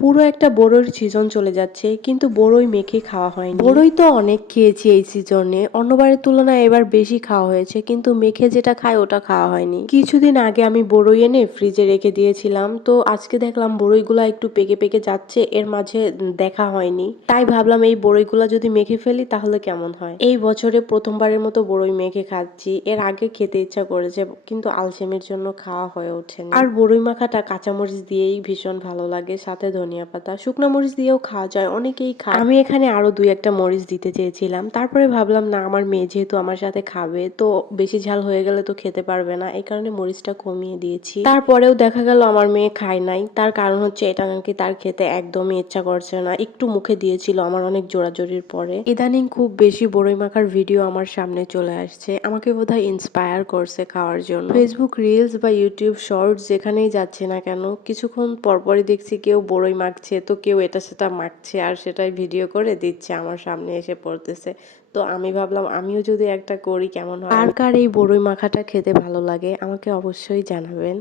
পুরো একটা বড়ইর সিজন চলে যাচ্ছে কিন্তু বড়ই মেখে খাওয়া হয়নি। বড়ই তো অনেক খেয়েছি এই সিজনে, অন্যবারের তুলনায় এবার বেশি খাওয়া হয়েছে কিন্তু মেখে যেটা খাই ওটা খাওয়া হয়নি। কিছুদিন আগে আমি বড়ই এনে ফ্রিজে রেখে দিয়েছিলাম, তো আজকে দেখলাম বড়ইগুলা একটু পেকে পেকে যাচ্ছে, এর মাঝে দেখা হয়নি, তাই ভাবলাম এই বড়ইগুলা যদি মেখে ফেলি তাহলে কেমন হয়। এই বছরে প্রথমবারের মতো বড়ই মেখে খাচ্ছি, এর আগে খেতে ইচ্ছা করেছে কিন্তু আলসেমির জন্য খাওয়া হয়ে ওঠেনি। আর বড়ই মাখাটা কাঁচামরিচ দিয়েই ভীষণ ভালো লাগে, সাথে ধনিয়া পাতা, শুকনো মরিচ দিয়েও খাওয়া যায়, অনেকেই খায়। আমি এখানে আরো দুই একটা মরিচ দিতে চেয়েছিলাম, তারপরে ভাবলাম না, আমার মেয়ে যেহেতু আমার সাথে খাবে তো বেশি ঝাল হয়ে গেলে তো খেতে পারবে না, এই কারণে মরিচটা কমিয়ে দিয়েছি। তারপরেও দেখা গেল আমার মেয়ে খায় নাই, তার কারণ হচ্ছে এটা নাকি তার খেতে একদমই ইচ্ছা করছে না, একটু মুখে দিয়েছিল আমার অনেক জোরাজোরির পরে। ইদানিং খুব বেশি বড়ই মাখার ভিডিও আমার সামনে চলে আসছে, আমাকে বোধহয় ইন্সপায়ার করছে খাওয়ার জন্য। ফেসবুক রিলস বা ইউটিউব শর্টস যেখানেই যাচ্ছে না কেন, কিছুক্ষণ পরপরই দেখছি কেউ বড়ই মাখছে, তো কেউ এটা সেটা মাখছে আর সেটাই ভিডিও করে দিচ্ছে, আমার সামনে এসে পড়তেছে। তো আমি ভাবলাম আমিও যদি একটা করি কেমন হয়। কার কার এই বড়ই মাখাটা খেতে ভালো লাগে আমাকে অবশ্যই জানাবেন।